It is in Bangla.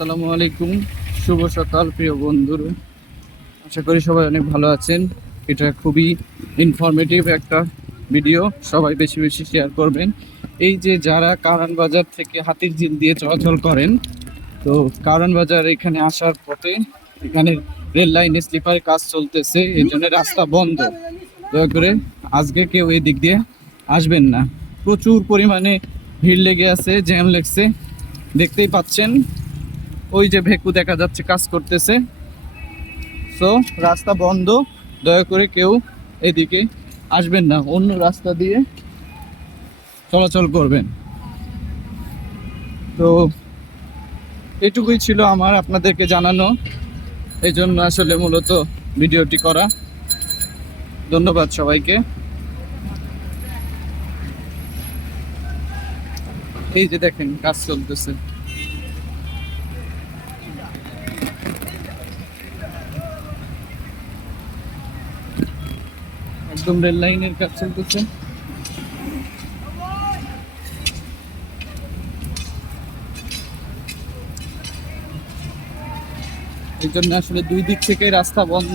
আসসালামু আলাইকুম, শুভ সকাল প্রিয় বন্ধুরা। আশা করি সবাই অনেক ভালো আছেন। এটা খুবই ইনফরমেটিভ একটা ভিডিও, সবাই বেশি বেশি শেয়ার করবেন। এই যে যারা কারওয়ান বাজার থেকে হাতিরঝিল দিয়ে চলাচল করেন, তো কারওয়ান বাজার এখানে আসার পথে এখানে রেল লাইনে স্লিপারের কাজ চলতেছে, এই জন্য রাস্তা বন্ধ। দয়া করে আজকে কেউ এই দিক দিয়ে আসবেন না। প্রচুর পরিমাণে ভিড় লেগে আছে, জ্যাম লেগছে, দেখতেই পাচ্ছেন। ওই যে ভেকু দেখা যাচ্ছে কাজ করতেছে। সো রাস্তা বন্ধ, দয়া করে কেউ এদিকে আসবেন না, অন্য রাস্তা দিয়ে চলাচল করবেন। তো এটুকুই ছিল আমার আপনাদেরকে জানানো, এই জন্য আসলে মূলত ভিডিওটি করা। ধন্যবাদ সবাইকে। এই যে দেখেন কাজ চলতেছে, একদম রেল লাইনের কাজ চলতেছে। এই জন্য আসলে দুই দিক থেকে রাস্তা বন্ধ।